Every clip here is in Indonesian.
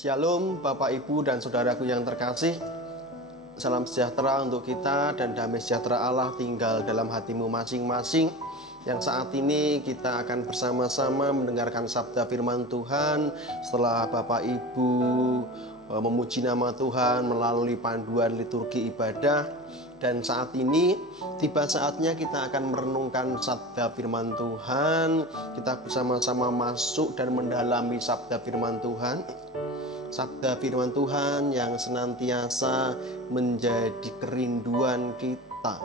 Shalom Bapak Ibu dan Saudaraku yang terkasih. Salam sejahtera untuk kita dan damai sejahtera Allah tinggal dalam hatimu masing-masing. Yang saat ini kita akan bersama-sama mendengarkan sabda firman Tuhan setelah Bapak Ibu memuji nama Tuhan melalui panduan liturgi ibadah. Dan saat ini tiba saatnya kita akan merenungkan sabda firman Tuhan. Kita bersama-sama masuk dan mendalami sabda firman Tuhan. Sabda firman Tuhan yang senantiasa menjadi kerinduan kita,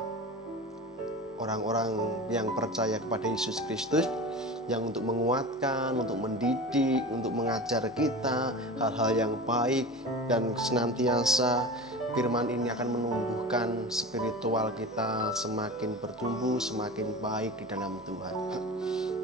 orang-orang yang percaya kepada Yesus Kristus, yang untuk menguatkan, untuk mendidik, untuk mengajar kita hal-hal yang baik. Dan senantiasa firman ini akan menumbuhkan spiritual kita semakin bertumbuh, semakin baik di dalam Tuhan.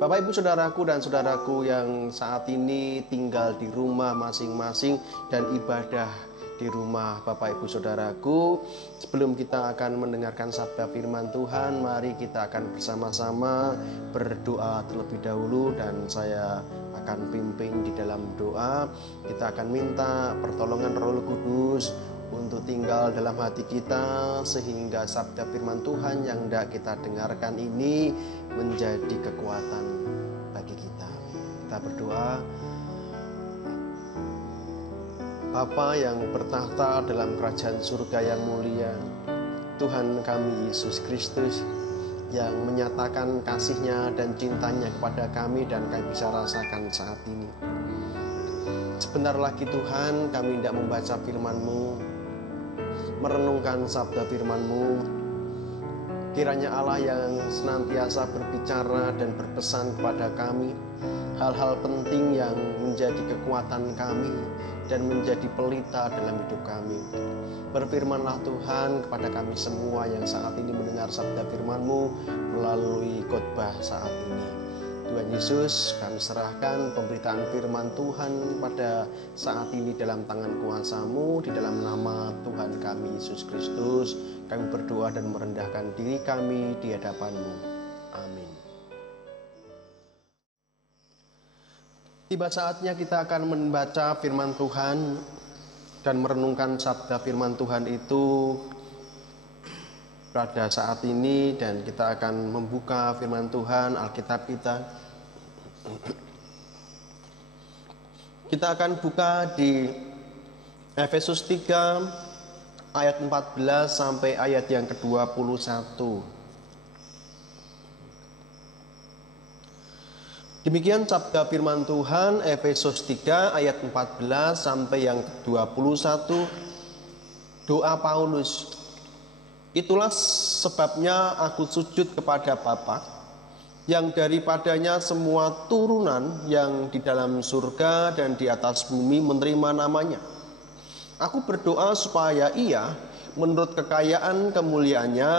Bapak Ibu Saudaraku dan Saudaraku yang saat ini tinggal di rumah masing-masing dan ibadah di rumah Bapak Ibu Saudaraku, sebelum kita akan mendengarkan sabda firman Tuhan, mari kita akan bersama-sama berdoa terlebih dahulu. Dan saya akan pimpin di dalam doa. Kita akan minta pertolongan Roh Kudus untuk tinggal dalam hati kita, sehingga sabda firman Tuhan yang hendak kita dengarkan ini menjadi kekuatan bagi kita. Kita berdoa. Bapa yang bertahta dalam kerajaan surga yang mulia, Tuhan kami Yesus Kristus yang menyatakan kasih-Nya dan cintanya kepada kami dan kami bisa rasakan saat ini. Sebentar lagi Tuhan, kami hendak membaca firman-Mu, merenungkan sabda firman-Mu. Kiranya Allah yang senantiasa berbicara dan berpesan kepada kami hal-hal penting yang menjadi kekuatan kami dan menjadi pelita dalam hidup kami. Berfirmanlah Tuhan kepada kami semua yang saat ini mendengar sabda firman-Mu melalui khotbah saat ini. Tuhan Yesus, kami serahkan pemberitaan firman Tuhan pada saat ini dalam tangan kuasa-Mu, di dalam nama Tuhan kami Yesus Kristus. Kami berdoa dan merendahkan diri kami di hadapan-Mu. Amin. Tiba saatnya kita akan membaca firman Tuhan dan merenungkan sabda firman Tuhan itu pada saat ini, dan kita akan membuka firman Tuhan Alkitab kita. Kita akan buka di Efesus 3 ayat 14 sampai ayat yang ke-21. Demikian sabda firman Tuhan, Efesus 3 ayat 14 sampai yang ke-21. Doa Paulus. Itulah sebabnya aku sujud kepada Bapa, yang daripadanya semua turunan yang di dalam surga dan di atas bumi menerima namanya. Aku berdoa supaya Ia menurut kekayaan kemuliaannya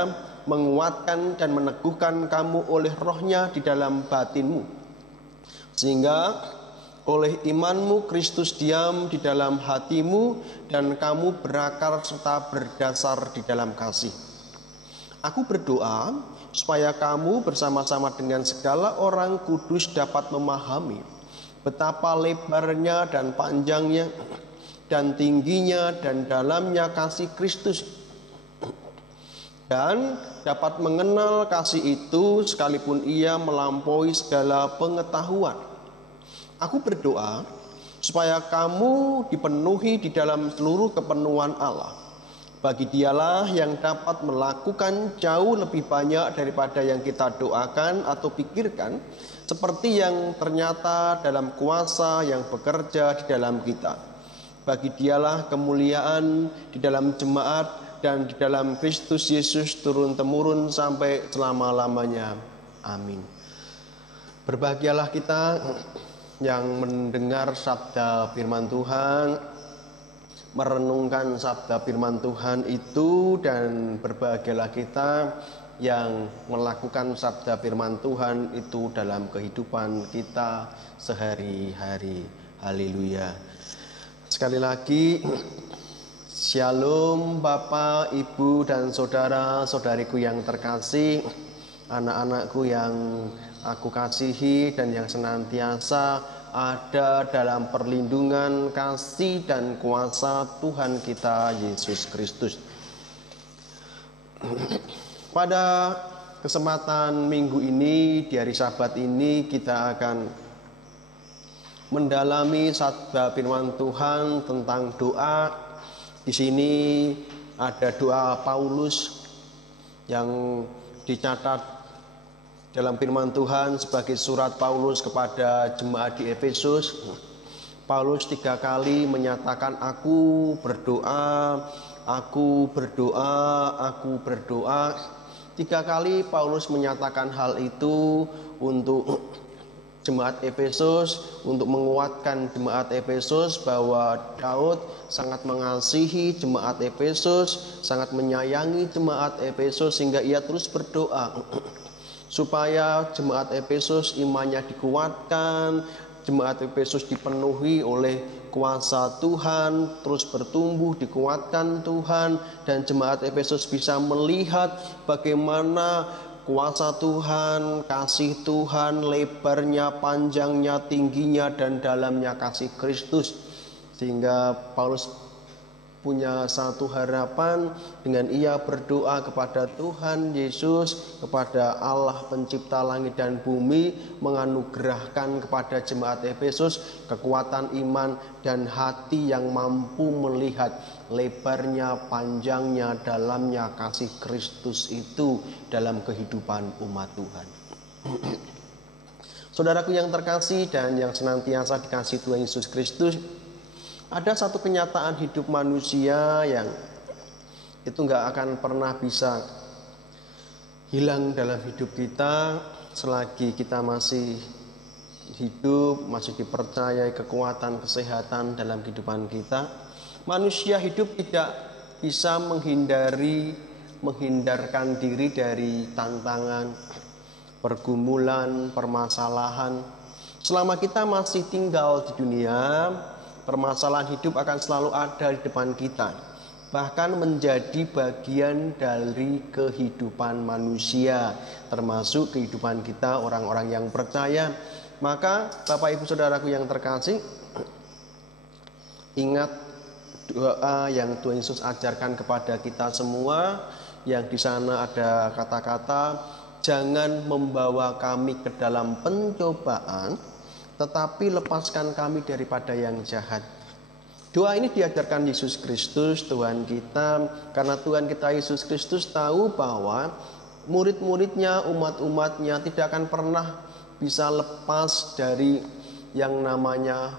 menguatkan dan meneguhkan kamu oleh Roh-Nya di dalam batinmu, sehingga oleh imanmu Kristus diam di dalam hatimu dan kamu berakar serta berdasar di dalam kasih. Aku berdoa supaya kamu bersama-sama dengan segala orang kudus dapat memahami betapa lebarnya dan panjangnya dan tingginya dan dalamnya kasih Kristus, dan dapat mengenal kasih itu sekalipun ia melampaui segala pengetahuan. Aku berdoa supaya kamu dipenuhi di dalam seluruh kepenuhan Allah. Bagi Dialah yang dapat melakukan jauh lebih banyak daripada yang kita doakan atau pikirkan, seperti yang ternyata dalam kuasa yang bekerja di dalam kita. Bagi Dialah kemuliaan di dalam jemaat dan di dalam Kristus Yesus turun-temurun sampai selama-lamanya. Amin. Berbahagialah kita yang mendengar sabda firman Tuhan, merenungkan sabda firman Tuhan itu, dan berbahagialah kita yang melakukan sabda firman Tuhan itu dalam kehidupan kita sehari-hari. Haleluya. Sekali lagi, Shalom Bapak, Ibu, dan saudara-saudariku yang terkasih, anak-anakku yang aku kasihi dan yang senantiasa ada dalam perlindungan, kasih, dan kuasa Tuhan kita Yesus Kristus. Pada kesempatan minggu ini, di hari Sabat ini, kita akan mendalami sabda firman Tuhan tentang doa. Di sini ada doa Paulus yang dicatat dalam firman Tuhan sebagai surat Paulus kepada jemaat di Efesus. Paulus 3 kali menyatakan aku berdoa, aku berdoa, aku berdoa. 3 kali Paulus menyatakan hal itu untuk jemaat Efesus, untuk menguatkan jemaat Efesus bahwa Daud sangat mengasihi jemaat Efesus, sangat menyayangi jemaat Efesus, sehingga ia terus berdoa supaya jemaat Efesus imannya dikuatkan, jemaat Efesus dipenuhi oleh kuasa Tuhan, terus bertumbuh, dikuatkan Tuhan, dan jemaat Efesus bisa melihat bagaimana kuasa Tuhan, kasih Tuhan, lebarnya, panjangnya, tingginya, dan dalamnya kasih Kristus. Sehingga Paulus punya satu harapan dengan ia berdoa kepada Tuhan Yesus, kepada Allah pencipta langit dan bumi, menganugerahkan kepada jemaat Efesus kekuatan iman dan hati yang mampu melihat lebarnya, panjangnya, dalamnya kasih Kristus itu dalam kehidupan umat Tuhan. Saudaraku yang terkasih dan yang senantiasa dikasihi Tuhan Yesus Kristus, ada satu kenyataan hidup manusia yang itu nggak akan pernah bisa hilang dalam hidup kita selagi kita masih hidup, masih dipercayai kekuatan kesehatan dalam kehidupan kita. Manusia hidup tidak bisa menghindarkan diri dari tantangan, pergumulan, permasalahan. Selama kita masih tinggal di dunia, permasalahan hidup akan selalu ada di depan kita, bahkan menjadi bagian dari kehidupan manusia, termasuk kehidupan kita orang-orang yang percaya. Maka Bapak Ibu Saudaraku yang terkasih, ingat doa yang Tuhan Yesus ajarkan kepada kita semua, yang di sana ada kata-kata, jangan membawa kami ke dalam pencobaan, tetapi lepaskan kami daripada yang jahat. Doa ini diajarkan Yesus Kristus, Tuhan kita, karena Tuhan kita Yesus Kristus tahu bahwa murid-muridnya, umat-umatnya tidak akan pernah bisa lepas dari yang namanya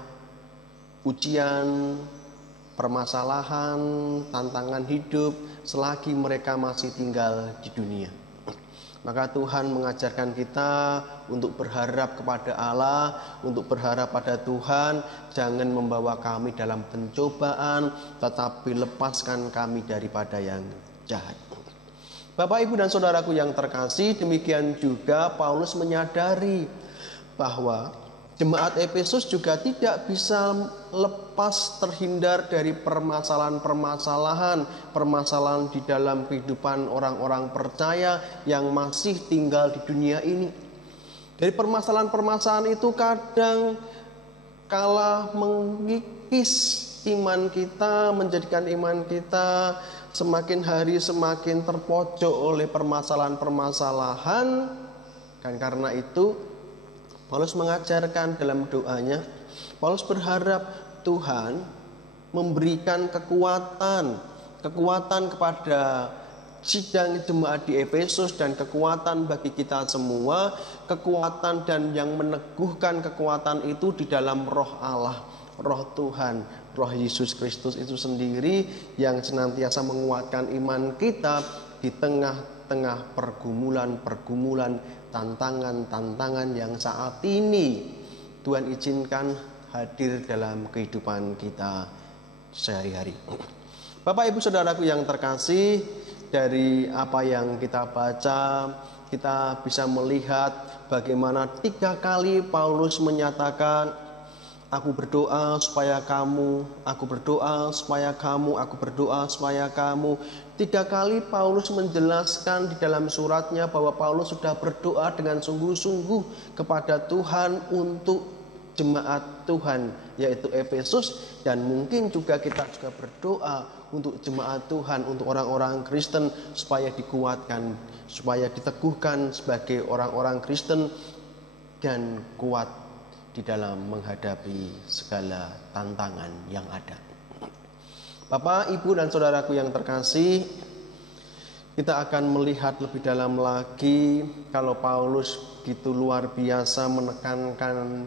ujian, permasalahan, tantangan hidup selagi mereka masih tinggal di dunia. Maka Tuhan mengajarkan kita untuk berharap kepada Allah, untuk berharap pada Tuhan, jangan membawa kami dalam pencobaan, tetapi lepaskan kami daripada yang jahat. Bapak, Ibu, dan Saudaraku yang terkasih, demikian juga Paulus menyadari bahwa jemaat Efesus juga tidak bisa lepas terhindar dari permasalahan di dalam kehidupan orang-orang percaya yang masih tinggal di dunia ini. Dari permasalahan-permasalahan itu kadang kala mengikis iman kita, menjadikan iman kita semakin hari semakin terpojok oleh permasalahan-permasalahan. Dan karena itu Paulus mengajarkan dalam doanya, Paulus berharap Tuhan memberikan kekuatan kepada sidang jemaat di Efesus dan kekuatan bagi kita semua, kekuatan dan yang meneguhkan kekuatan itu di dalam roh Allah, roh Tuhan, roh Yesus Kristus itu sendiri yang senantiasa menguatkan iman kita di tengah-tengah pergumulan, tantangan-tantangan yang saat ini Tuhan izinkan hadir dalam kehidupan kita sehari-hari. Bapak, Ibu, Saudaraku yang terkasih, dari apa yang kita baca, kita bisa melihat bagaimana 3 kali Paulus menyatakan, aku berdoa supaya kamu, aku berdoa supaya kamu, aku berdoa supaya kamu. 3 kali Paulus menjelaskan di dalam suratnya bahwa Paulus sudah berdoa dengan sungguh-sungguh kepada Tuhan untuk jemaat Tuhan yaitu Efesus, dan mungkin juga kita juga berdoa untuk jemaat Tuhan, untuk orang-orang Kristen supaya dikuatkan, supaya diteguhkan sebagai orang-orang Kristen dan kuat di dalam menghadapi segala tantangan yang ada. Bapak, Ibu, dan saudaraku yang terkasih, kita akan melihat lebih dalam lagi kalau Paulus begitu luar biasa menekankan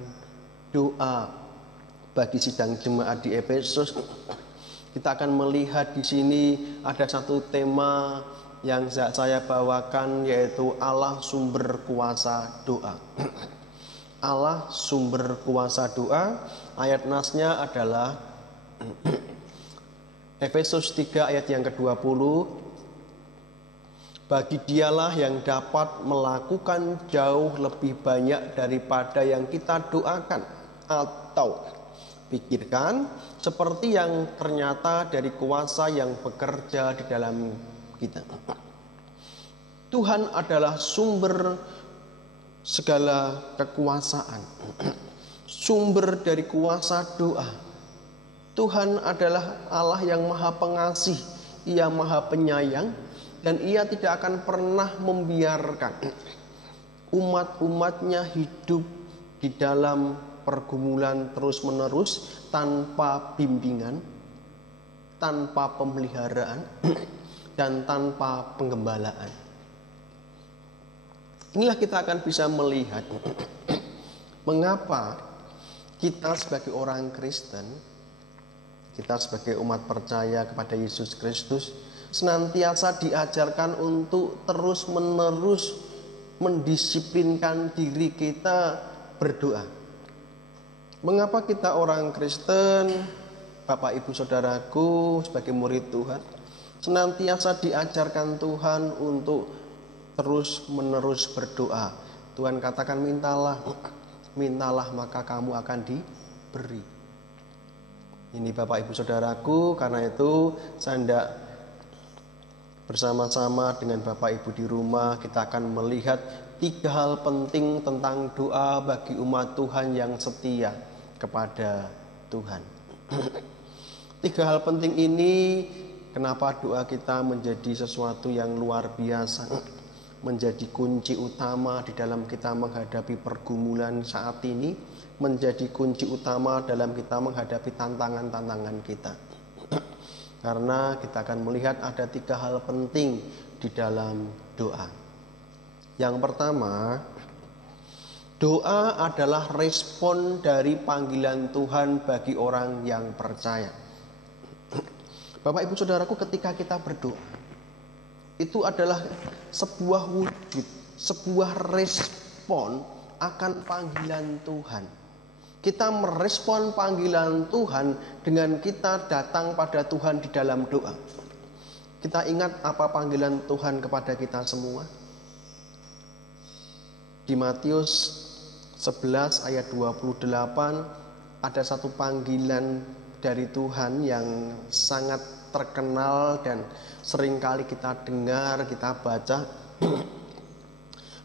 doa bagi sidang jemaat di Efesus. Kita akan melihat di sini ada satu tema yang saya bawakan, yaitu Allah sumber kuasa doa. Allah sumber kuasa doa. Ayat nasnya adalah Efesus 3 ayat yang ke-20. Bagi dialah yang dapat melakukan jauh lebih banyak daripada yang kita doakan atau pikirkan, seperti yang ternyata dari kuasa yang bekerja di dalam kita. Tuhan adalah sumber segala kekuasaan, sumber dari kuasa doa. Tuhan adalah Allah yang maha pengasih, Ia maha penyayang, dan Ia tidak akan pernah membiarkan umat-umatnya hidup di dalam pergumulan terus-menerus tanpa bimbingan, tanpa pemeliharaan, dan tanpa penggembalaan. Inilah kita akan bisa melihat mengapa kita sebagai orang Kristen, kita sebagai umat percaya kepada Yesus Kristus, senantiasa diajarkan untuk terus-menerus mendisiplinkan diri kita berdoa. Mengapa kita orang Kristen, Bapak Ibu Saudaraku, sebagai murid Tuhan, senantiasa diajarkan Tuhan untuk terus-menerus berdoa. Tuhan katakan mintalah, mintalah maka kamu akan diberi. Ini Bapak Ibu Saudaraku, karena itu saya hendak bersama-sama dengan Bapak Ibu di rumah kita akan melihat 3 hal penting tentang doa bagi umat Tuhan yang setia kepada Tuhan. 3 hal penting ini kenapa doa kita menjadi sesuatu yang luar biasa, menjadi kunci utama di dalam kita menghadapi pergumulan saat ini, menjadi kunci utama dalam kita menghadapi tantangan-tantangan kita. Karena kita akan melihat ada 3 hal penting di dalam doa. Yang pertama, doa adalah respon dari panggilan Tuhan bagi orang yang percaya. Bapak Ibu Saudaraku, ketika kita berdoa, itu adalah sebuah wujud, sebuah respon akan panggilan Tuhan. Kita merespon panggilan Tuhan dengan kita datang pada Tuhan di dalam doa. Kita ingat apa panggilan Tuhan kepada kita semua? Di Matius 11 ayat 28 ada satu panggilan dari Tuhan yang sangat terkenal dan seringkali kita dengar, kita baca.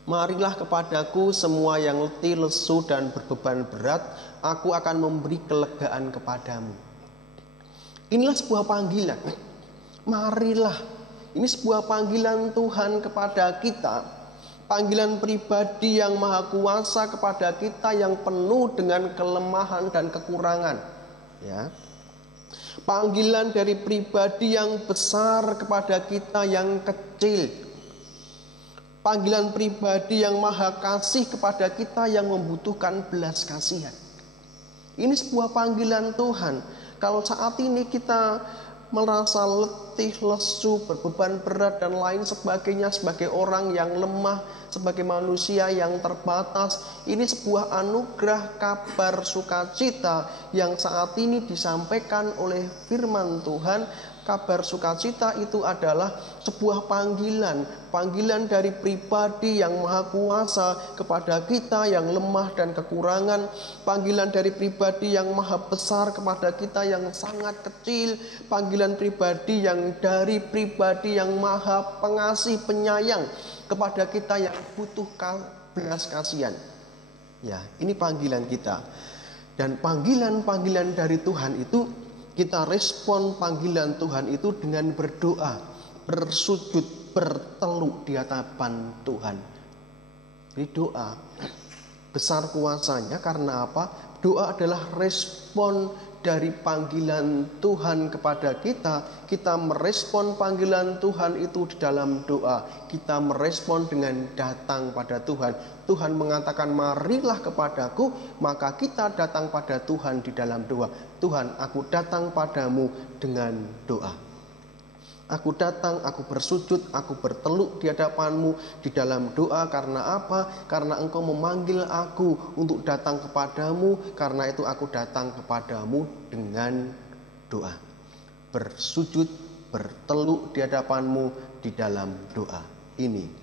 Marilah kepadaku semua yang letih, lesu, dan berbeban berat, aku akan memberi kelegaan kepadamu. Inilah sebuah panggilan. Marilah. Ini sebuah panggilan Tuhan kepada kita. Panggilan pribadi yang maha kuasa kepada kita yang penuh dengan kelemahan dan kekurangan. Ya. Panggilan dari pribadi yang besar kepada kita yang kecil. Panggilan pribadi yang maha kasih kepada kita yang membutuhkan belas kasihan. Ini sebuah panggilan Tuhan. Kalau saat ini kita merasa letih, lesu, berbeban berat dan lain sebagainya sebagai orang yang lemah, sebagai manusia yang terbatas, ini sebuah anugerah kabar sukacita yang saat ini disampaikan oleh firman Tuhan. Kabar sukacita itu adalah sebuah panggilan dari pribadi yang maha kuasa kepada kita yang lemah dan kekurangan, panggilan dari pribadi yang maha besar kepada kita yang sangat kecil, panggilan pribadi yang dari pribadi yang maha pengasih penyayang kepada kita yang butuh belas kasihan. Ya, ini panggilan kita. Dan panggilan-panggilan dari Tuhan itu, kita respon panggilan Tuhan itu dengan berdoa, bersujud, berteluk di hadapan Tuhan. Jadi doa besar kuasanya karena apa? Doa adalah respon dari panggilan Tuhan kepada kita. Kita merespon panggilan Tuhan itu di dalam doa. Kita merespon dengan datang pada Tuhan. Tuhan mengatakan, marilah kepadaku, maka kita datang pada Tuhan di dalam doa. Tuhan, aku datang padamu dengan doa. Aku datang, aku bersujud, aku berteluk di hadapanmu di dalam doa. Karena apa? Karena engkau memanggil aku untuk datang kepadamu. Karena itu aku datang kepadamu dengan doa. Bersujud, berteluk di hadapanmu di dalam doa. Ini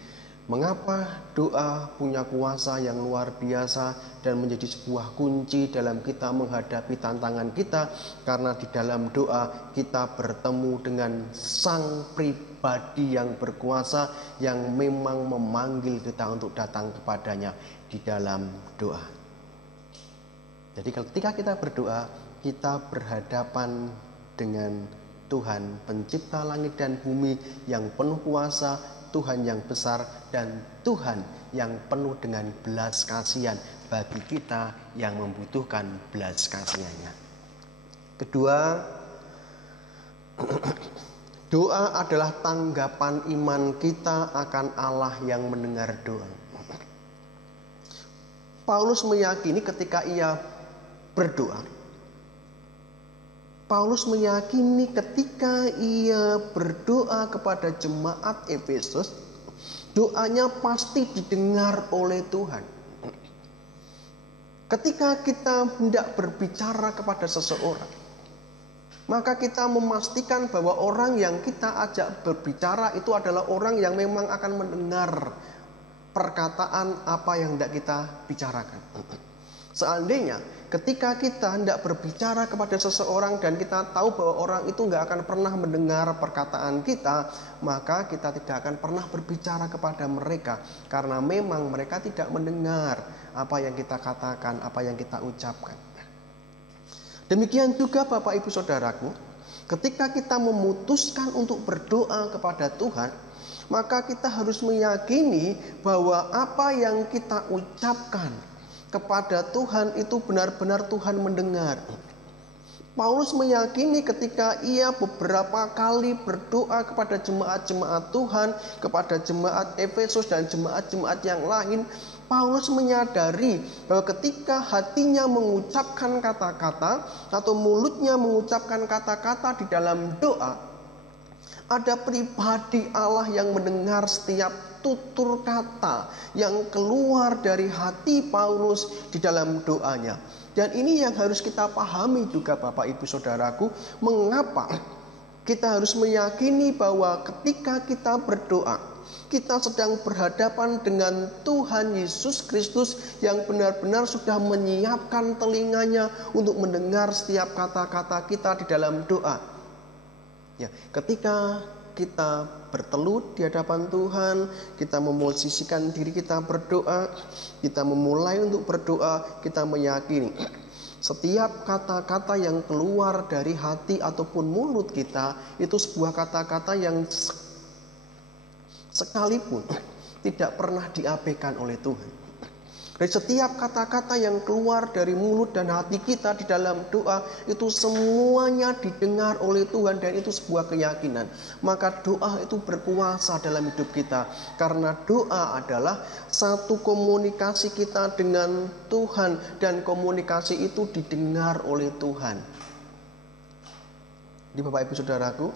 mengapa doa punya kuasa yang luar biasa dan menjadi sebuah kunci dalam kita menghadapi tantangan kita. Karena di dalam doa kita bertemu dengan Sang Pribadi yang berkuasa, yang memang memanggil kita untuk datang kepadanya di dalam doa. Jadi ketika kita berdoa, kita berhadapan dengan Tuhan pencipta langit dan bumi yang penuh kuasa, Tuhan yang besar, dan Tuhan yang penuh dengan belas kasihan bagi kita yang membutuhkan belas kasihannya. Kedua, doa adalah tanggapan iman kita akan Allah yang mendengar doa. Paulus meyakini ketika ia berdoa, Paulus meyakini ketika ia berdoa kepada jemaat Efesus, doanya pasti didengar oleh Tuhan. Ketika kita hendak berbicara kepada seseorang, maka kita memastikan bahwa orang yang kita ajak berbicara itu adalah orang yang memang akan mendengar perkataan apa yang hendak kita bicarakan. Seandainya ketika kita hendak berbicara kepada seseorang dan kita tahu bahwa orang itu nggak akan pernah mendengar perkataan kita, maka kita tidak akan pernah berbicara kepada mereka, karena memang mereka tidak mendengar apa yang kita katakan, apa yang kita ucapkan. Demikian juga Bapak Ibu Saudaraku, ketika kita memutuskan untuk berdoa kepada Tuhan, maka kita harus meyakini bahwa apa yang kita ucapkan kepada Tuhan itu benar-benar Tuhan mendengar. Paulus meyakini ketika ia beberapa kali berdoa kepada jemaat-jemaat Tuhan, kepada jemaat Efesus dan jemaat-jemaat yang lain, Paulus menyadari bahwa ketika hatinya mengucapkan kata-kata atau mulutnya mengucapkan kata-kata di dalam doa, ada pribadi Allah yang mendengar setiap tutur kata yang keluar dari hati Paulus di dalam doanya. Dan ini yang harus kita pahami juga Bapak Ibu Saudaraku, mengapa kita harus meyakini bahwa ketika kita berdoa, kita sedang berhadapan dengan Tuhan Yesus Kristus yang benar-benar sudah menyiapkan telinganya untuk mendengar setiap kata-kata kita di dalam doa. Ya, ketika kita bertelut di hadapan Tuhan, kita memosisikan diri kita berdoa, kita memulai untuk berdoa, kita meyakini setiap kata-kata yang keluar dari hati ataupun mulut kita itu sebuah kata-kata yang sekalipun tidak pernah diabaikan oleh Tuhan. Dari setiap kata-kata yang keluar dari mulut dan hati kita di dalam doa, itu semuanya didengar oleh Tuhan dan itu sebuah keyakinan. Maka doa itu berkuasa dalam hidup kita. Karena doa adalah satu komunikasi kita dengan Tuhan dan komunikasi itu didengar oleh Tuhan. Jadi Bapak Ibu Saudaraku,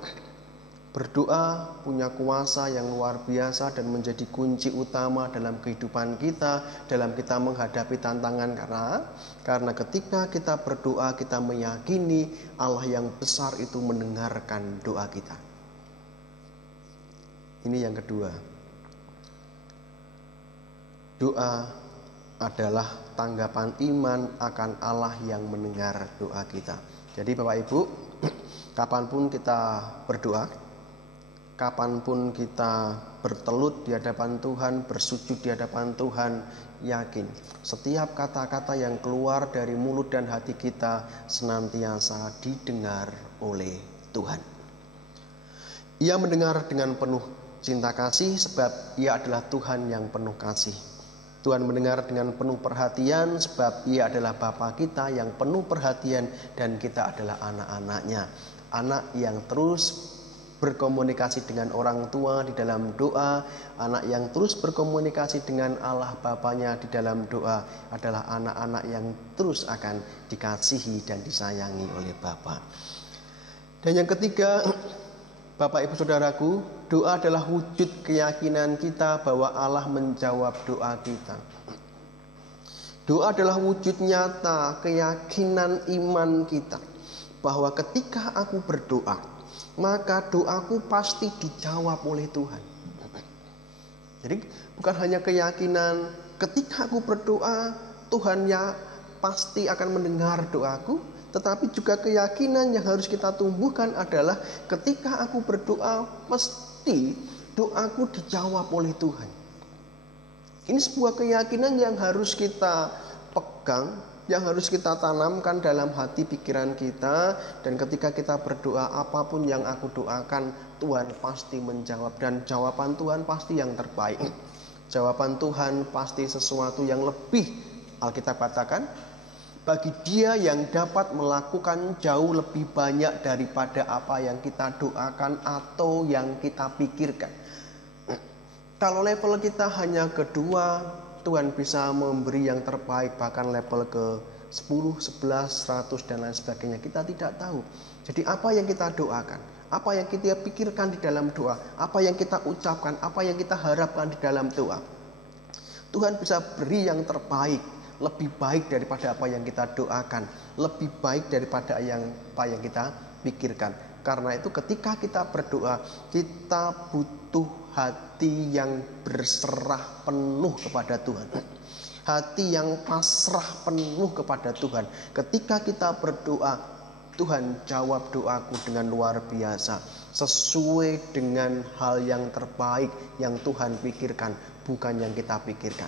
berdoa punya kuasa yang luar biasa dan menjadi kunci utama dalam kehidupan kita, dalam kita menghadapi tantangan. Karena ketika kita berdoa, kita meyakini Allah yang besar itu mendengarkan doa kita. Ini yang kedua. Doa adalah tanggapan iman akan Allah yang mendengar doa kita. Jadi Bapak Ibu, kapanpun kita berdoa, kapanpun kita bertelut di hadapan Tuhan, bersujud di hadapan Tuhan, yakin setiap kata-kata yang keluar dari mulut dan hati kita senantiasa didengar oleh Tuhan. Ia mendengar dengan penuh cinta kasih sebab Ia adalah Tuhan yang penuh kasih. Tuhan mendengar dengan penuh perhatian sebab Ia adalah Bapa kita yang penuh perhatian dan kita adalah anak-anaknya. Anak yang terus berkomunikasi dengan orang tua di dalam doa, anak yang terus berkomunikasi dengan Allah Bapanya di dalam doa adalah anak-anak yang terus akan dikasihi dan disayangi oleh Bapa. Dan yang ketiga, Bapak Ibu Saudaraku, doa adalah wujud keyakinan kita bahwa Allah menjawab doa kita. Doa adalah wujud nyata keyakinan iman kita bahwa ketika aku berdoa, maka doaku pasti dijawab oleh Tuhan. Jadi bukan hanya keyakinan ketika aku berdoa Tuhan ya pasti akan mendengar doaku, tetapi juga keyakinan yang harus kita tumbuhkan adalah ketika aku berdoa pasti doaku dijawab oleh Tuhan. Ini sebuah keyakinan yang harus kita pegang, yang harus kita tanamkan dalam hati pikiran kita. Dan ketika kita berdoa, apapun yang aku doakan Tuhan pasti menjawab, dan jawaban Tuhan pasti yang terbaik. Jawaban Tuhan pasti sesuatu yang lebih. Alkitab katakan, bagi Dia yang dapat melakukan jauh lebih banyak daripada apa yang kita doakan atau yang kita pikirkan. Kalau level kita hanya kedua, Tuhan bisa memberi yang terbaik, bahkan level ke 10, 11, 100 dan lain sebagainya. Kita tidak tahu. Jadi apa yang kita doakan, apa yang kita pikirkan di dalam doa, apa yang kita ucapkan, apa yang kita harapkan di dalam doa, Tuhan bisa beri yang terbaik, lebih baik daripada apa yang kita doakan, lebih baik daripada apa yang kita pikirkan. Karena itu ketika kita berdoa, kita butuh hati yang berserah penuh kepada Tuhan. Hati yang pasrah penuh kepada Tuhan. Ketika kita berdoa, Tuhan jawab doaku dengan luar biasa, sesuai dengan hal yang terbaik yang Tuhan pikirkan, bukan yang kita pikirkan.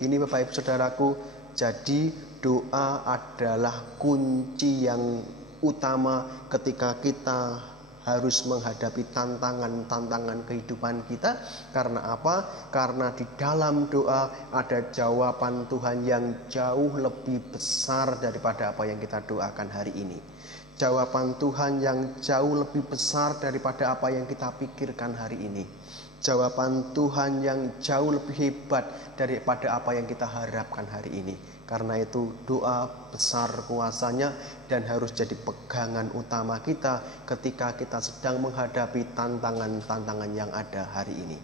Ini Bapak Ibu Saudaraku, jadi doa adalah kunci yang utama ketika kita harus menghadapi tantangan-tantangan kehidupan kita. Karena apa? Karena di dalam doa ada jawaban Tuhan yang jauh lebih besar daripada apa yang kita doakan hari ini. Jawaban Tuhan yang jauh lebih besar daripada apa yang kita pikirkan hari ini. Jawaban Tuhan yang jauh lebih hebat daripada apa yang kita harapkan hari ini. Karena itu doa besar kuasanya dan harus jadi pegangan utama kita ketika kita sedang menghadapi tantangan-tantangan yang ada hari ini.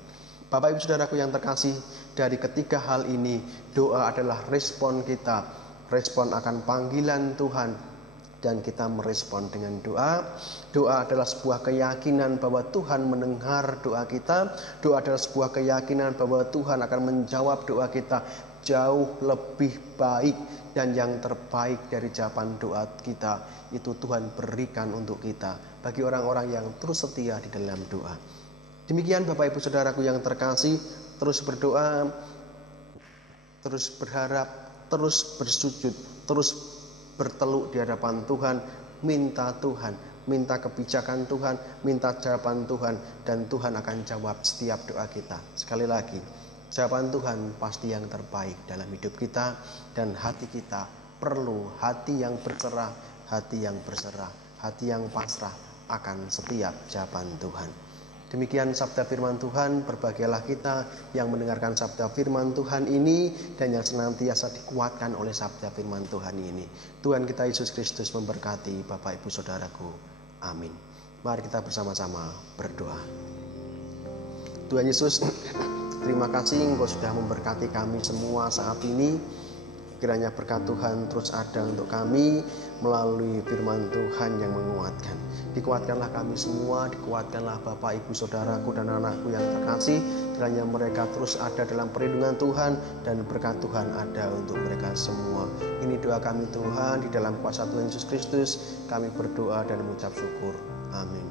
Bapak Ibu Saudaraku yang terkasih, dari ketiga hal ini doa adalah respon kita, respon akan panggilan Tuhan, dan kita merespon dengan doa. Doa adalah sebuah keyakinan bahwa Tuhan mendengar doa kita. Doa adalah sebuah keyakinan bahwa Tuhan akan menjawab doa kita jauh lebih baik, dan yang terbaik dari jawaban doa kita itu Tuhan berikan untuk kita bagi orang-orang yang terus setia di dalam doa. Demikian Bapak Ibu Saudaraku yang terkasih, terus berdoa, terus berharap, terus bersujud, terus berteluk di hadapan Tuhan, minta Tuhan, minta kebijakan Tuhan, minta jawaban Tuhan, dan Tuhan akan jawab setiap doa kita. Sekali lagi, jawaban Tuhan pasti yang terbaik dalam hidup kita, dan hati kita perlu hati yang berserah, hati yang berserah, hati yang pasrah akan setiap jawaban Tuhan. Demikian sabda firman Tuhan. Berbahagialah kita yang mendengarkan sabda firman Tuhan ini dan yang senantiasa dikuatkan oleh sabda firman Tuhan ini. Tuhan kita Yesus Kristus memberkati Bapak Ibu Saudaraku. Amin. Mari kita bersama-sama berdoa. Tuhan Yesus, terima kasih Engkau sudah memberkati kami semua saat ini. Kiranya berkat Tuhan terus ada untuk kami melalui firman Tuhan yang menguatkan. Dikuatkanlah kami semua, dikuatkanlah Bapak Ibu Saudaraku dan anakku yang terkasih. Kiranya mereka terus ada dalam perlindungan Tuhan dan berkat Tuhan ada untuk mereka semua. Ini doa kami Tuhan, di dalam kuasa Tuhan Yesus Kristus kami berdoa dan mengucap syukur. Amin.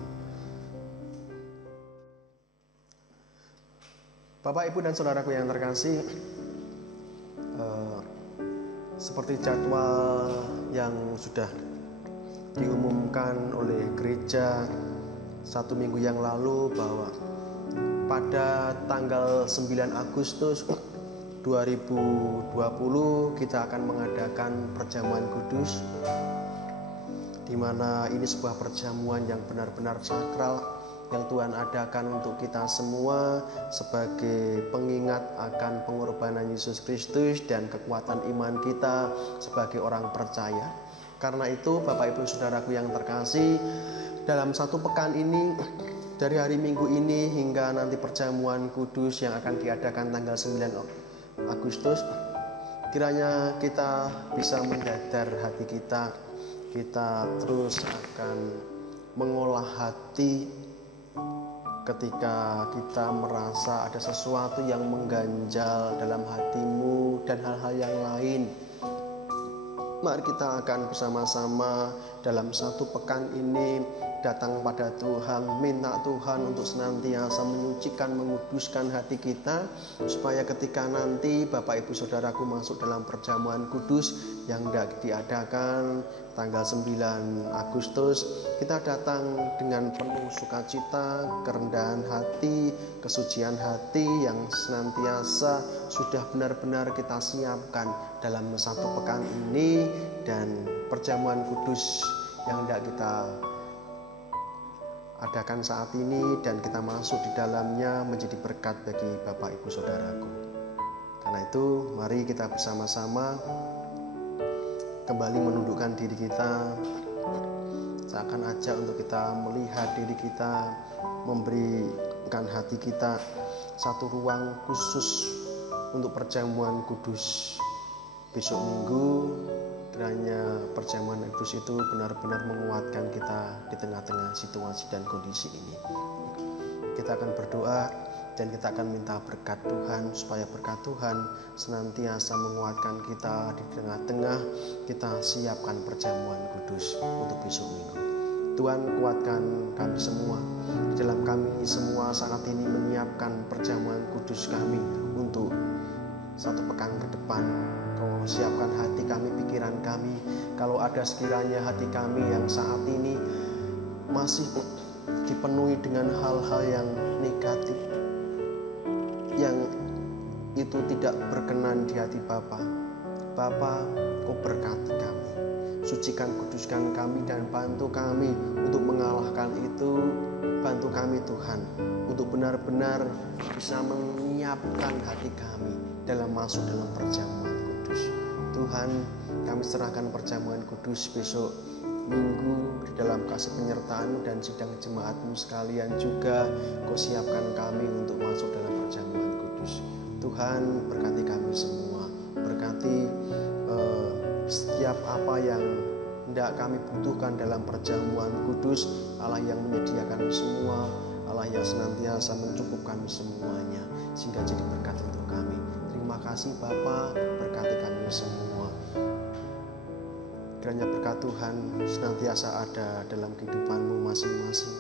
Bapak, Ibu, dan saudaraku yang terkasih, seperti jadwal yang sudah diumumkan oleh gereja 1 minggu yang lalu bahwa pada tanggal 9 Agustus 2020 kita akan mengadakan perjamuan kudus, di mana ini sebuah perjamuan yang benar-benar sakral yang Tuhan adakan untuk kita semua sebagai pengingat akan pengorbanan Yesus Kristus dan kekuatan iman kita sebagai orang percaya. Karena itu, Bapak, Ibu, saudaraku yang terkasih, dalam 1 pekan ini, dari hari Minggu ini hingga nanti perjamuan kudus yang akan diadakan tanggal 9 Agustus, kiranya kita bisa menjadar hati kita terus akan mengolah hati ketika kita merasa ada sesuatu yang mengganjal dalam hatimu dan hal-hal yang lain. Mari kita akan bersama-sama dalam 1 pekan ini datang pada Tuhan, minta Tuhan untuk senantiasa menyucikan, menguduskan hati kita, supaya ketika nanti Bapak, Ibu, saudaraku masuk dalam perjamuan kudus yang diadakan tanggal 9 Agustus, kita datang dengan penuh sukacita, kerendahan hati, kesucian hati yang senantiasa sudah benar-benar kita siapkan dalam 1 pekan ini, dan perjamuan kudus yang hendak kita adakan saat ini dan kita masuk di dalamnya menjadi berkat bagi Bapak, Ibu, saudaraku. Karena itu, mari kita bersama-sama kembali menundukkan diri kita. Saya akan ajak untuk kita melihat diri kita, memberikan hati kita satu ruang khusus untuk perjamuan kudus besok Minggu. Kiranya perjamuan kudus itu benar-benar menguatkan kita di tengah-tengah situasi dan kondisi ini. Kita akan berdoa dan kita akan minta berkat Tuhan, supaya berkat Tuhan senantiasa menguatkan kita di tengah-tengah kita siapkan perjamuan kudus untuk besok Minggu. Tuhan, kuatkan kami semua di dalam kami semua saat ini menyiapkan perjamuan kudus kami untuk 1 pekan ke depan. Kau siapkan hati kami, pikiran kami. Kalau ada sekiranya hati kami yang saat ini masih dipenuhi dengan hal-hal yang negatif, yang itu tidak berkenan di hati Bapa, Kau berkati kami, sucikan, kuduskan kami, dan bantu kami untuk mengalahkan itu. Bantu kami Tuhan untuk benar-benar bisa menyiapkan hati kami dalam masuk dalam perjamuan kudus. Tuhan, kami serahkan perjamuan kudus besok Minggu di dalam kasih penyertaan dan sidang jemaat-Mu sekalian juga. Kau siapkan kami untuk masuk dalam perjamuan kudus. Tuhan, berkati kami semua, berkati setiap apa yang hendak kami butuhkan dalam perjamuan kudus. Allah yang menyediakan semua, Allah yang senantiasa mencukup kami semuanya, sehingga jadi berkat untuk kami. Terima kasih Bapa, berkati kami semua. Kiranya berkat Tuhan senantiasa ada dalam kehidupanmu masing-masing.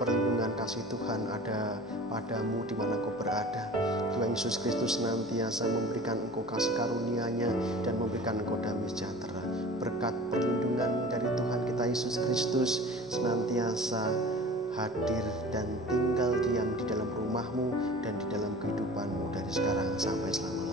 Perlindungan kasih Tuhan ada padamu di mana kau berada. Tuhan Yesus Kristus senantiasa memberikan engkau kasih karunia-Nya dan memberikan engkau damai sejahtera. Berkat perlindungan dari Tuhan kita Yesus Kristus senantiasa hadir dan tinggal diam di dalam rumahmu dan di dalam kehidupanmu dari sekarang sampai selama-lamanya.